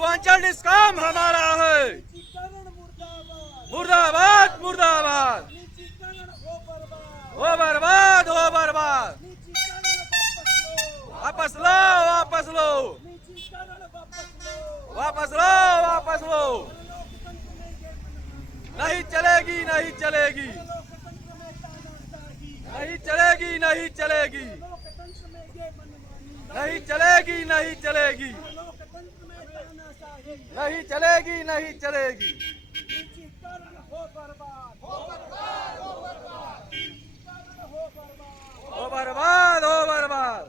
Purvanchal discom हमारा है। मुर्दाबाद मुर्दाबाद। हो बर्बाद हो बर्बाद। वापस लो वापस लो वापस लो वापस लो। नहीं चलेगी नहीं चलेगी नहीं चलेगी नहीं चलेगी नहीं चलेगी नहीं चलेगी नहीं चलेगी नहीं चलेगी। हो बर्बाद हो बर्बाद।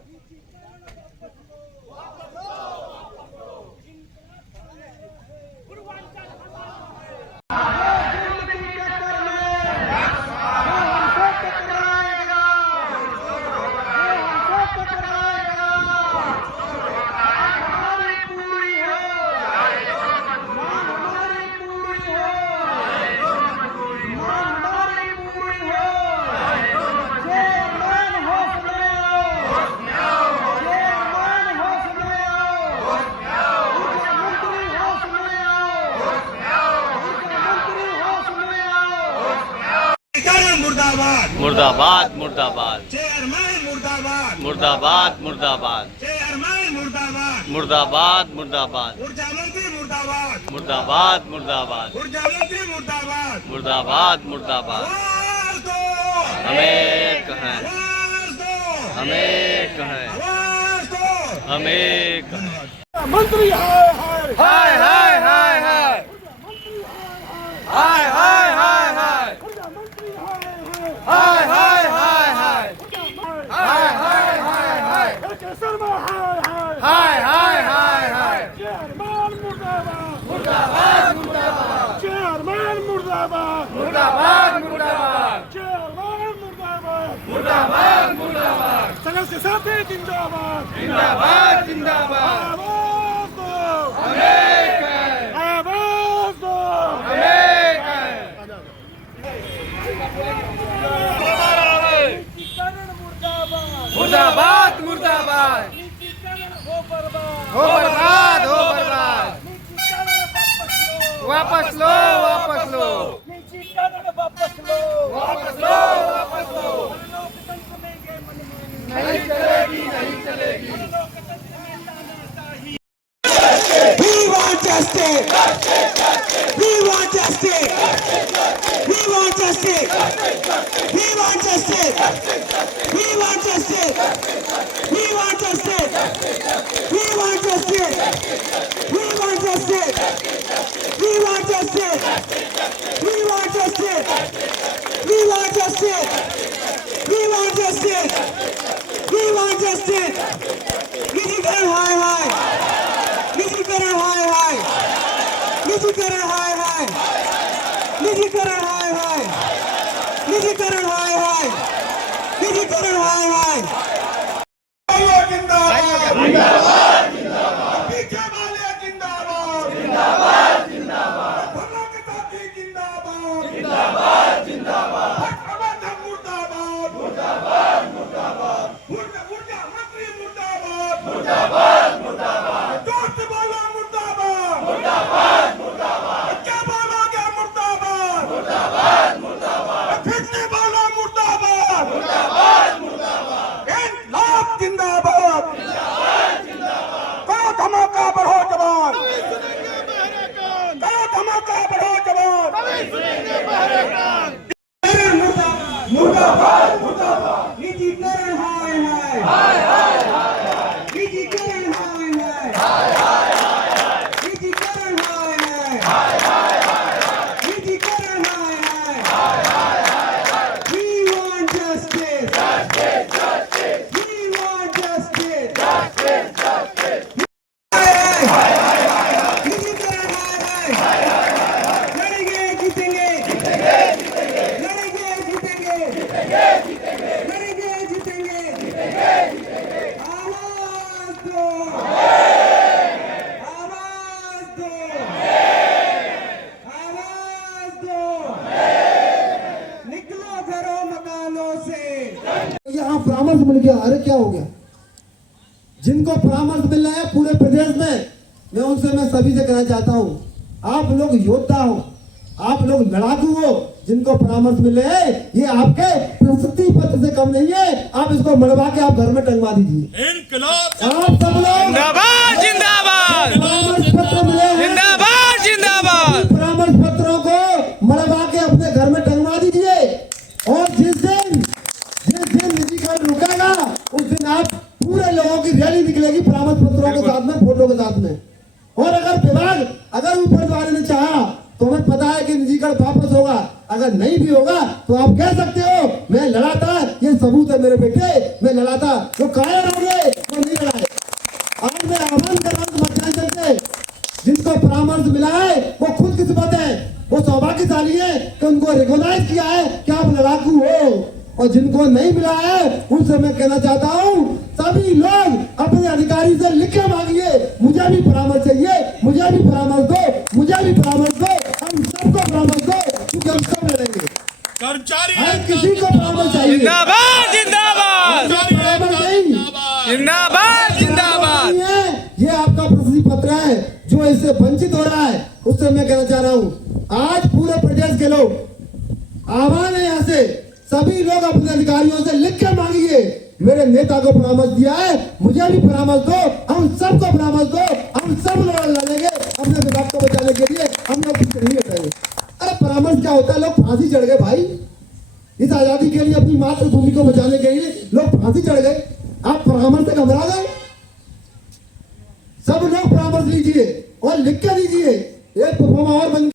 मुर्दाबाद मुर्दाबाद चेयरमैन मुर्दाबाद मुर्दाबाद मुर्दाबाद चेयरमैन मुर्दाबाद मुर्दाबाद मुर्दाबाद ऊर्जा मंत्री मुर्दाबाद मुर्दाबाद मुर्दाबाद ऊर्जा मंत्री मुर्दाबाद मुर्दाबाद मुर्दाबाद। आवाज दो हमें एक है आवाज दो हमें एक है आवाज दो हमें एक है। मंत्री हाय हाय हाय हाय हाय हाय हाय हाय हाय हाय हाय हाय हाय हाय हाय हाय हाय हाय शर्मा हाय हाय हाय हाय हाय हाय। चेयरमैन मुर्दाबाद मुर्दाबाद मुर्दाबाद चेयरमैन मुर्दाबाद मुर्दाबाद मुर्दाबाद चेयरमैन मुर्दाबाद मुर्दाबाद मुर्दाबाद। सदस्य साथी जिंदाबाद जिंदाबाद जिंदाबाद। आवाज दो हमें एक है आवाज दो हमें एक है। मुर्दाबाद मुर्दाबाद। हो बर्बाद हो बर्बाद। वापस लो वापस लो वापस लो वापस लो। नहीं चलेगी नहीं चलेगी। We want justice. We want justice. We want justice. We want justice. We want justice. We want justice. We want justice. We want justice. We want justice. We want justice. We want justice. We want justice. We want justice. निजीकरण हाय हाय निजीकरण हाय हाय निजीकरण हाय हाय निजीकरण हाय हाय निजीकरण हाय हाय निजीकरण हाय हाय। जिंदाबाद पीछे वाले जिंदाबाद जिंदाबाद जिंदाबाद भला के साथी जिंदाबाद जिंदाबाद जिंदाबाद मुर्दाबाद मुर्दाबाद मुर्दाबाद ऊर्जा मंत्री मुर्दाबाद मुर्दाबाद मुर्दाबाद जोश बोलो मुर्दाबाद मुर्दाबाद मुर्दाबाद क्या बोलोगे मुर्दाबाद मुर्दाबाद मुर्दाबाद फिर से बोलो मुर्दाबाद मुर्दाबाद मुर्दाबाद इनकलाब जिंदाबाद करो धमाका बढ़ो जवान करो धमाका बढ़ो जवान मुर्दाबाद मुर्दाबाद निजीकरण हाय हाय निजीकरण हाय हाय निजीकरण हाय हाय निजीकरण हाय हाय। We want justice. We want justice. निजीकरण हाय हाय लड़ेंगे जीतेंगे लड़ेंगे जीतेंगे लड़ेंगे जीतेंगे। आवाज दो आवाज दो आवाज दो निकलो घरों मकानों से। यहाँ परामर्श मिल गया। अरे क्या हो गया? जिनको परामर्श मिल रहा है पूरे प्रदेश में मैं सभी से कहना चाहता हूँ, आप लोग योद्धा हो, आप लोग लड़ाकू हो, जिनको परामर्श मिले ये आपके प्रशस्ति पत्र से कम नहीं है। आप इसको मरवा के आप घर में टंगवा दीजिए। आप सब लोग जिंदाबाद जिंदाबाद परामर्श पत्र मिले हैं, जिंदाबाद जिंदाबाद परामर्श पत्रों को मरवा के अपने घर में टंगवा दीजिए। और जिस दिन निजीकरण रुकेगा उस दिन आप पूरे लोगों की रैली निकलेगी परामर्श पत्रों के साथ में, फोटो के साथ में। और अगर विभाग अगर ऊपर वाले ने चाहा तो हमें पता है कि निजीकरण वापस होगा, अगर नहीं भी होगा तो आप कह सकते हो मैं लड़ा था, ये सबूत है मेरे बेटे, मैं लड़ा था। तो कायर हो गए वो नहीं लड़ाए। आज मैं आह्वान कर रहा हूँ मध्यांचल से, जिनको परामर्श मिला है वो खुद किस्मत है, वो सौभाग्यशाली है कि उनको रिकॉग्नाइज किया है कि आप लड़ाकू हो। और जिनको नहीं मिला है उनसे मैं कहना चाहता हूँ, सभी लोग अपने अधिकारी से लिख के मांगिए, मुझे भी परामर्श चाहिए, मुझे भी परामर्श दो, मुझे भी परामर्श दो, हम सबको परामर्श दो, क्योंकि हम सब लड़ेंगे। कर्मचारी हर किसी को परामर्श चाहिए। जिंदाबाद जिंदाबाद परामर्श नहीं, जिंदाबाद जिंदाबाद नहीं है, ये आपका प्रशस्ति पत्र है जो इससे वंचित हो रहा है। उससे मैं कहना चाह रहा हूँ, आज पूरे प्रदेश के लोग आह्वान है, यहाँ से सभी लोग अपने अधिकारियों से लिख के मांगिए, मेरे नेता को परामर्श दिया है, मुझे भी परामर्श दो, हम सबको परामर्श दो, हम सब लोग लड़ेंगे अपने विभाग को बचाने के लिए, हम लोग कुछ नहीं हटाएंगे। अरे परामर्श क्या होता है, लोग फांसी चढ़ गए भाई, इस आजादी के लिए, अपनी मातृभूमि को बचाने के लिए लोग फांसी चढ़ गए, आप परामर्श से घबरा गए। सब लोग परामर्श लीजिए और लिख के दीजिए, एक परफॉर्मा और बन